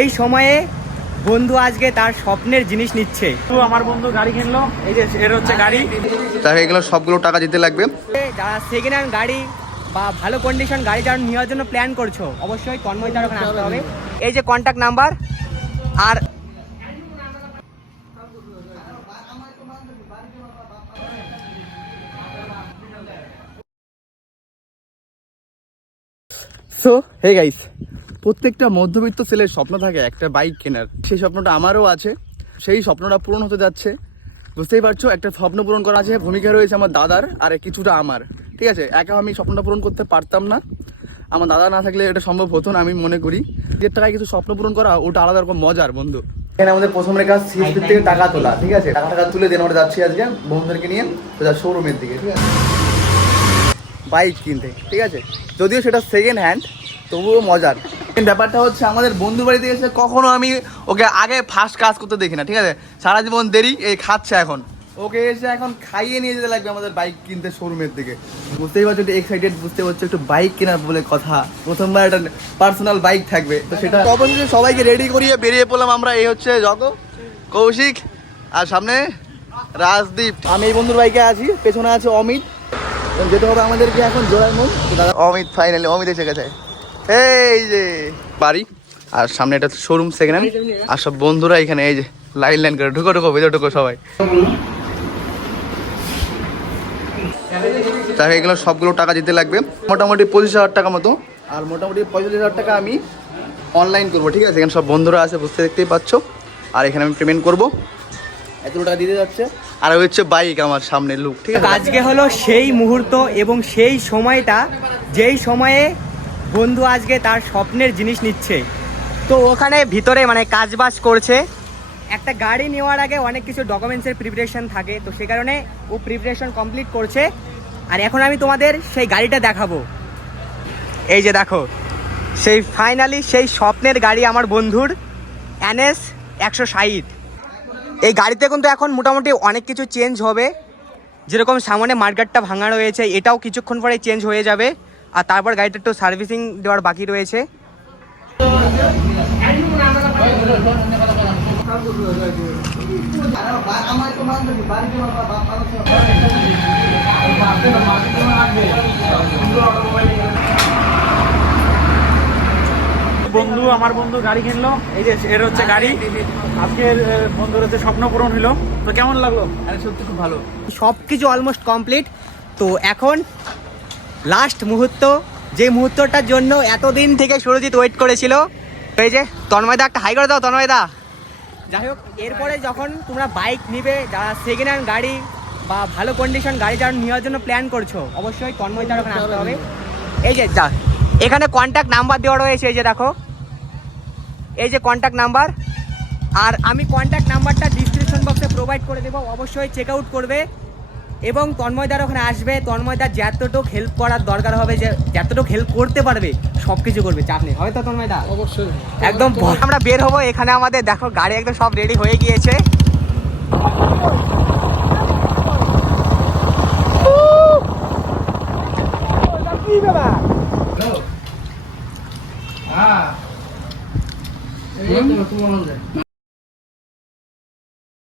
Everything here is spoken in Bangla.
এই সময়ে বন্ধু আজকে তার স্বপ্নের জিনিস নিচ্ছে। তো আমার বন্ধু গাড়ি কিনলো, এই যে এর হচ্ছে গাড়ি। তাহলে এগুলো সবগুলো টাকা দিতে লাগবে। যারা সেকেন্ড হ্যান্ড গাড়ি বা ভালো কন্ডিশন গাড়ি যারা নেওয়ার জন্য প্ল্যান করছো, অবশ্যই তন্ময়দার ওখানে আসতে হবে। এই যে কন্ট্যাক্ট নাম্বার আর সো হে গাইস, প্রত্যেকটা মধ্যবিত্ত ছেলের স্বপ্ন থাকে একটা বাইক কেনার। সেই স্বপ্নটা আমারও আছে, সেই স্বপ্নটা পূরণ হতে যাচ্ছে। বুঝতেই পারছো, একটা স্বপ্ন পূরণ করা আছে, ভূমিকা রয়েছে আমার দাদার আর কিছুটা আমার। ঠিক আছে, একা আমি স্বপ্নটা পূরণ করতে পারতাম না, আমার দাদা না থাকলে এটা সম্ভব হতো না। আমি মনে করি যে টাকায় কিছু স্বপ্ন পূরণ করা ওটা আলাদা রকম মজার বন্ধু। এখানে আমাদের প্রথম রেখা সিএসপি থেকে টাকা তোলা। ঠিক আছে, টাকা তুলে দেন, আমরা যাচ্ছি আজকে বন্ধুদেরকে নিয়ে শোরুমের দিকে। ঠিক আছে, বাইক কিনতে। ঠিক আছে, যদিও সেটা সেকেন্ড হ্যান্ড, তবুও মজার। ব্যাপারটা হচ্ছে আমাদের বন্ধু বাড়িতে এসে কখনো আমি ওকে আগে ফার্স্ট কাজ করতে দেখি না। ঠিক আছে, সারা জীবন দেরি, এই খাচ্ছে এখন। ওকে এসে এখন খাইয়ে নিয়ে যেতে লাগবে আমাদের বাইক কিনতে শোরুমের দিকে। বুঝতেই পারছো, একটু এক্সাইটেড, বুঝতে পারছো, একটু বাইক কেনার বলে কথা। প্রথমবার একটা পার্সোনাল বাইক থাকবে, তো সেটা অবশ্যই সবাইকে রেডি করিয়ে বেরিয়ে পড়লাম আমরা। এই হচ্ছে জগ, কৌশিক, আর সামনে রাজদীপ। আমি এই বন্ধুর বাইকে আছি, পেছনে আছে অমিত। যেতে হবে আমাদেরকে এখন জোড়ারমোড়। দাদা অমিত, ফাইনালি অমিত এসে গেছে। এই যে বাড়ি, আর সামনে একটা শোরুম সেকেন্ড হ্যান্ড, আর সব বন্ধুরা এখানে এই যে লাইন করে ঢুকো ভেতর ঢুকো সবাই। তাহলে এগুলো সবগুলো টাকা দিতে লাগবে, মোটামুটি 25,000 টাকা মতো। আর মোটামুটি 45,000 টাকা আমি অনলাইন করবো। ঠিক আছে, এখানে সব বন্ধুরা আছে, দেখতেই পাচ্ছ। আর এখানে আমি পেমেন্ট করবো, এতগুলো টাকা দিতে যাচ্ছে। আর হচ্ছে বাইক আমার সামনে লুক। ঠিক আছে, আজকে হলো সেই মুহূর্ত এবং সেই সময়টা যেই সময়ে বন্ধু আজকে তার স্বপ্নের জিনিস নিচ্ছে। তো ওখানে ভিতরে মানে কাজবাজ করছে। একটা গাড়ি নেওয়ার আগে অনেক কিছু ডকুমেন্টসের প্রিপারেশন থাকে, তো সে কারণে ও প্রিপারেশন কমপ্লিট করছে। আর এখন আমি তোমাদের সেই গাড়িটা দেখাবো। এই যে দেখো, সেই ফাইনালি সেই স্বপ্নের গাড়ি আমার বন্ধুর NS 160। এই গাড়িতে কিন্তু এখন মোটামুটি অনেক কিছু চেঞ্জ হবে, যেরকম সামনে মার্কেটটা ভাঙা রয়েছে, এটাও কিছুক্ষণ পরে চেঞ্জ হয়ে যাবে। আর তারপর গাড়িটা একটু সার্ভিসিং দেওয়ার বাকি রয়েছে। বন্ধু আমার বন্ধু গাড়ি কিনলো, এই যে এর হচ্ছে গাড়ি। আজকের বন্ধুর হচ্ছে স্বপ্ন পূরণ হলো। তো কেমন লাগলো? আরে সত্যি খুব ভালো। সব কিছু অলমোস্ট কমপ্লিট। তো এখন লাস্ট মুহূর্ত, যে মুহূর্তটার জন্য এতদিন থেকে সুরজিৎ ওয়েট করেছিল। এই যে তন্ময়দা, একটা হাই করে দাও তন্ময়দা। যাই হোক, এরপরে যখন তোমরা বাইক নিবে, যারা সেকেন্ড হ্যান্ড গাড়ি বা ভালো কন্ডিশন গাড়ি যারা নেওয়ার জন্য প্ল্যান করছো, অবশ্যই তন্ময়দার ওখানে আসতে হবে। এই যে যা এখানে কন্ট্যাক্ট নাম্বার দেওয়া রয়েছে, এই যে দেখো, এই যে কন্ট্যাক্ট নাম্বার। আর আমি কন্ট্যাক্ট নাম্বারটা ডিসক্রিপশন বক্সে প্রোভাইড করে দেবো, অবশ্যই চেক আউট করবে। এবং তন্ময়দার ওখানে আসবে, তন্ময়দার যতটুকু হেল্প করার দরকার হবে, যে যতটুকু হেল্প করতে পারবে সব কিছু করবে, চাপ নেই। হবে তো তন্ময়দা? অবশ্যই একদম। আমরা বের হবো, এখানে আমাদের দেখো গাড়ি একদম সব রেডি হয়ে গিয়েছে।